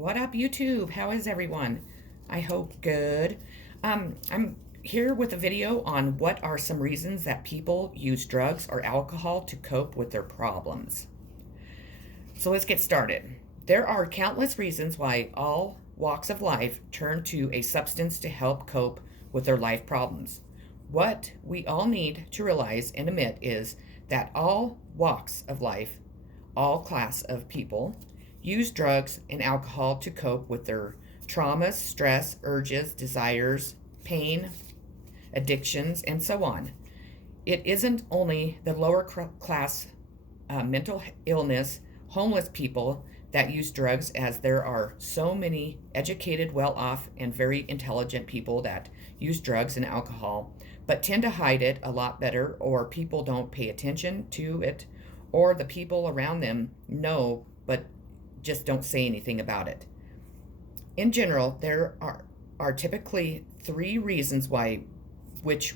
What up, YouTube? How is everyone? I hope good. I'm here with a video on what are some reasons that people use drugs or alcohol to cope with their problems. So let's get started. There are countless reasons why all walks of life turn to a substance to help cope with their life problems. What we all need to realize and admit is that all walks of life, all class of people, use drugs and alcohol to cope with their traumas, stress, urges, desires, pain, addictions, and so on. It isn't only the lower class mental illness, homeless people that use drugs, as there are so many educated, well off, and very intelligent people that use drugs and alcohol, but tend to hide it a lot better, or people don't pay attention to it, or the people around them know but just don't say anything about it. In general, there are typically three reasons why which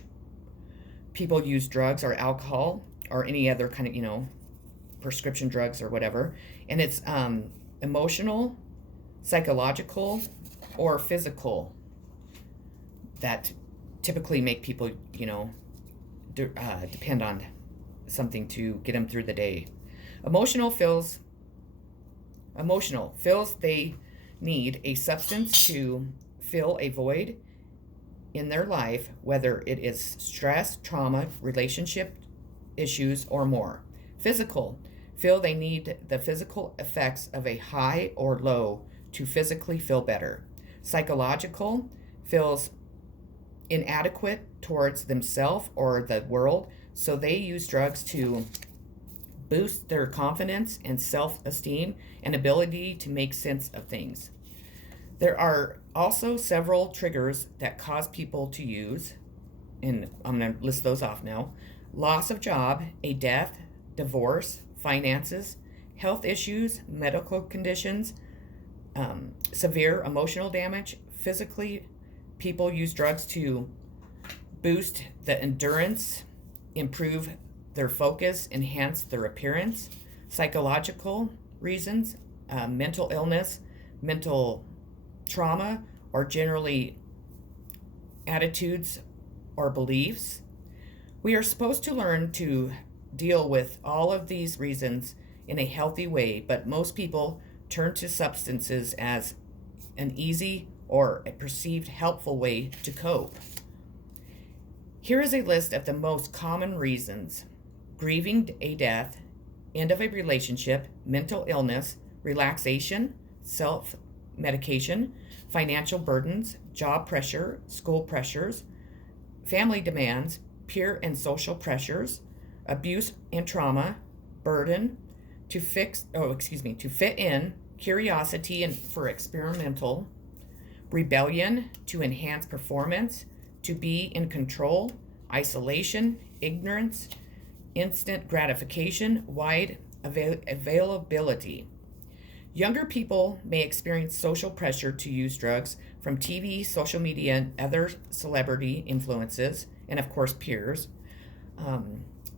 people use drugs or alcohol or any other kind of, prescription drugs or whatever. And it's emotional, psychological, or physical that typically make people, depend on something to get them through the day. Emotional feels they need a substance to fill a void in their life, whether it is stress, trauma, relationship issues, or more. Physical feel they need the physical effects of a high or low to physically feel better. Psychological feels inadequate towards themselves or the world, so they use drugs to boost their confidence and self-esteem and ability to make sense of things. There are also several triggers that cause people to use, and I'm going to list those off now. Loss of job, a death, divorce, finances, health issues, medical conditions, severe emotional damage. Physically, people use drugs to boost the endurance, improve their focus, enhance their appearance. Psychological reasons, mental illness, mental trauma, or generally attitudes or beliefs. We are supposed to learn to deal with all of these reasons in a healthy way, but most people turn to substances as an easy or a perceived helpful way to cope. Here is a list of the most common reasons: grieving a death, end of a relationship, mental illness, relaxation, self-medication, financial burdens, job pressure, school pressures, family demands, peer and social pressures, abuse and trauma, burden, to fit in, curiosity and for experimental, rebellion, to enhance performance, to be in control, isolation, ignorance, instant gratification, wide availability. Younger people may experience social pressure to use drugs from TV, social media, and other celebrity influences, and of course peers.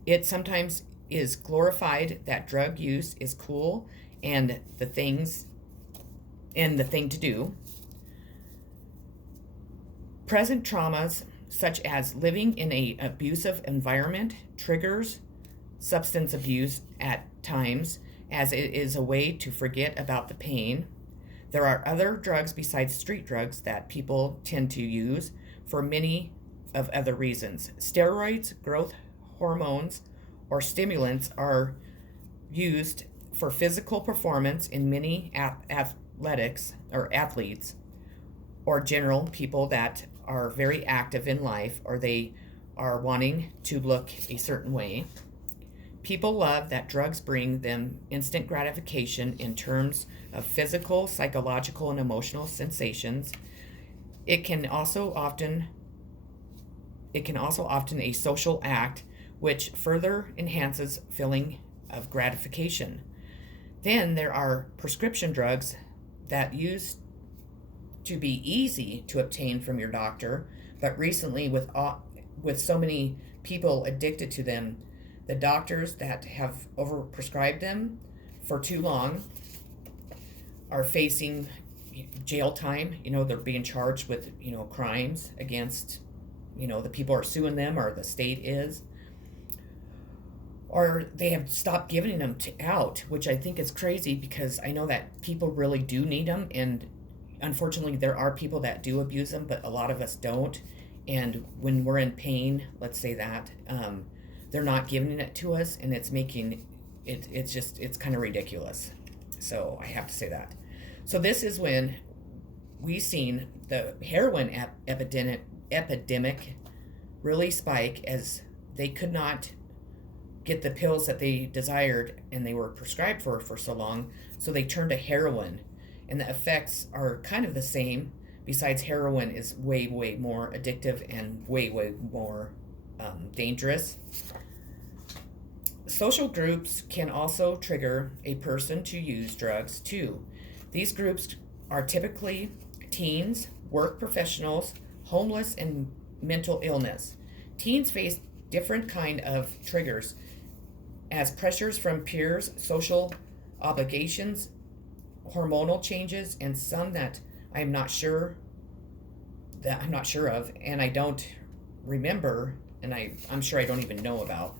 It sometimes is glorified that drug use is cool and the thing to do. Present traumas, such as living in an abusive environment, triggers substance abuse at times, as it is a way to forget about the pain. There are other drugs besides street drugs that people tend to use for many of other reasons. Steroids, growth hormones, or stimulants are used for physical performance in many athletics or athletes, or general people that are very active in life, or they are wanting to look a certain way. People love that drugs bring them instant gratification in terms of physical, psychological, and emotional sensations. It can also often a social act, which further enhances feeling of gratification. Then there are prescription drugs that used to be easy to obtain from your doctor, but recently with so many people addicted to them, the doctors that have overprescribed them for too long are facing jail time. They're being charged with, crimes against, the people are suing them, or the state is. Or they have stopped giving them out, which I think is crazy, because I know that people really do need them. And unfortunately, there are people that do abuse them, but a lot of us don't. And when we're in pain, let's say that, they're not giving it to us, and it's making it's kind of ridiculous. So I have to say that. So this is when we seen the heroin epidemic really spike, as they could not get the pills that they desired and they were prescribed for so long, so they turned to heroin, and the effects are kind of the same. Besides, heroin is way more addictive and way more dangerous. Social groups can also trigger a person to use drugs too. These groups are typically teens, work professionals, homeless, and mental illness. Teens face different kind of triggers, as pressures from peers, social obligations, hormonal changes, and some that I'm not sure of, and I don't remember, and I'm sure I don't even know about.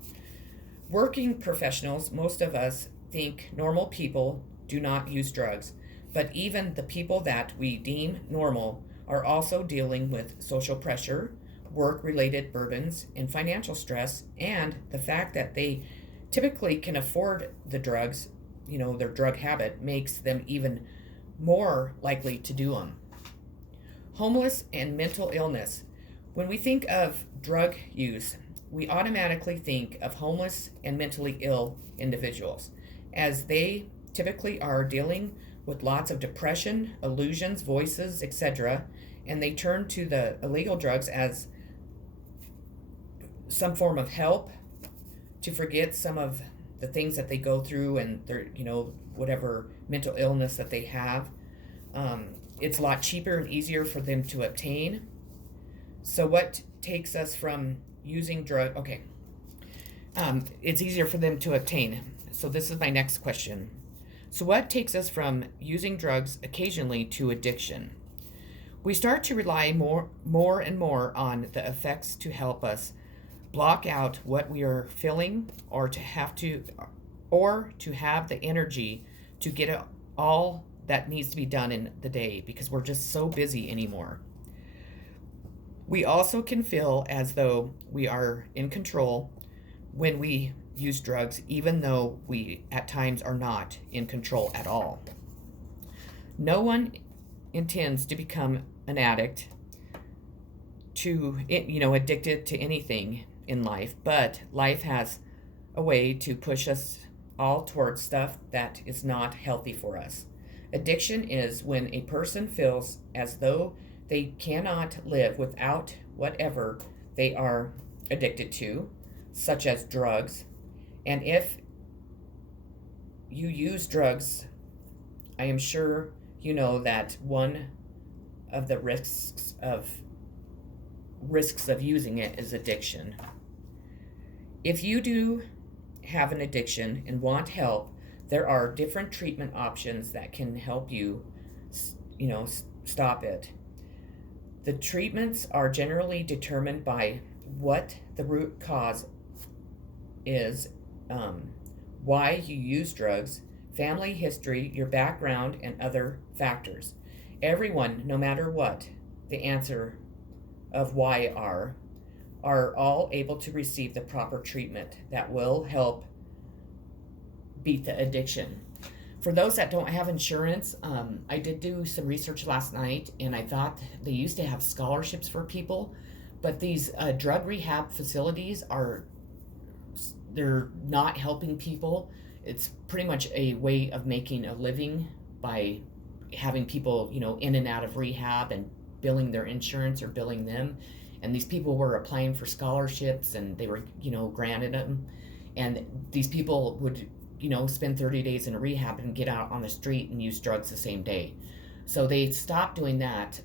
Working professionals, most of us think normal people do not use drugs, but even the people that we deem normal are also dealing with social pressure, work-related burdens, and financial stress, and the fact that they typically can afford the drugs, their drug habit makes them even more likely to do them. Homeless and mental illness. When we think of drug use, we automatically think of homeless and mentally ill individuals, as they typically are dealing with lots of depression, illusions, voices, etc., and they turn to the illegal drugs as some form of help to forget some of the things that they go through, and their, whatever mental illness that they have. It's a lot cheaper and easier for them to obtain. So what takes us from using drug? Okay. It's easier for them to obtain. So this is my next question. So what takes us from using drugs occasionally to addiction? We start to rely more and more on the effects to help us block out what we are feeling, or to have the energy to get all that needs to be done in the day, because we're just so busy anymore. We also can feel as though we are in control when we use drugs, even though we at times are not in control at all. No one intends to become an addict, addicted to anything in life, but life has a way to push us all towards stuff that is not healthy for us. Addiction is when a person feels as though they cannot live without whatever they are addicted to, such as drugs. And if you use drugs, I am sure you know that one of the risks of using it is addiction. If you do have an addiction and want help, there are different treatment options that can help you, stop it. The treatments are generally determined by what the root cause is, why you use drugs, family history, your background, and other factors. Everyone, no matter what the answer of why are all able to receive the proper treatment that will help beat the addiction. For those that don't have insurance, I did do some research last night, and I thought they used to have scholarships for people, but these drug rehab facilities they're not helping people. It's pretty much a way of making a living by having people, in and out of rehab and billing their insurance or billing them. And these people were applying for scholarships, and they were, granted them. And these people would, spend 30 days in a rehab and get out on the street and use drugs the same day. So they stopped doing that.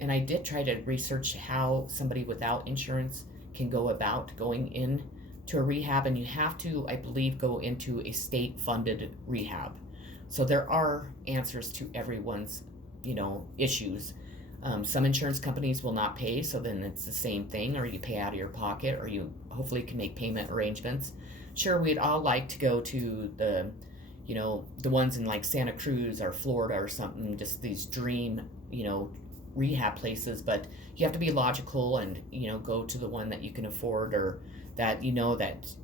And I did try to research how somebody without insurance can go about going in to a rehab, and you have to, I believe, go into a state-funded rehab. So there are answers to everyone's issues. Some insurance companies will not pay, so then it's the same thing, or you pay out of your pocket, or you hopefully can make payment arrangements. Sure, we'd all like to go to the ones in like Santa Cruz or Florida or something, just these dream, rehab places, but you have to be logical and, go to the one that you can afford, or that that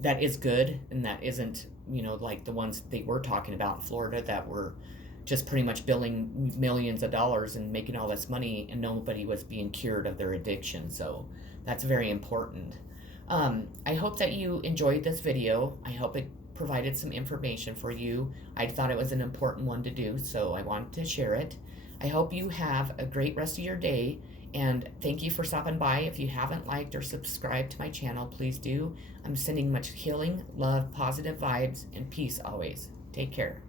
that is good, and that isn't, like the ones they were talking about in Florida that were just pretty much billing millions of dollars and making all this money, and nobody was being cured of their addiction. So that's very important. I hope that you enjoyed this video. I hope it provided some information for you. I thought it was an important one to do, so I wanted to share it. I hope you have a great rest of your day, and thank you for stopping by. If you haven't liked or subscribed to my channel, please do. I'm sending much healing, love, positive vibes, and peace always. Take care.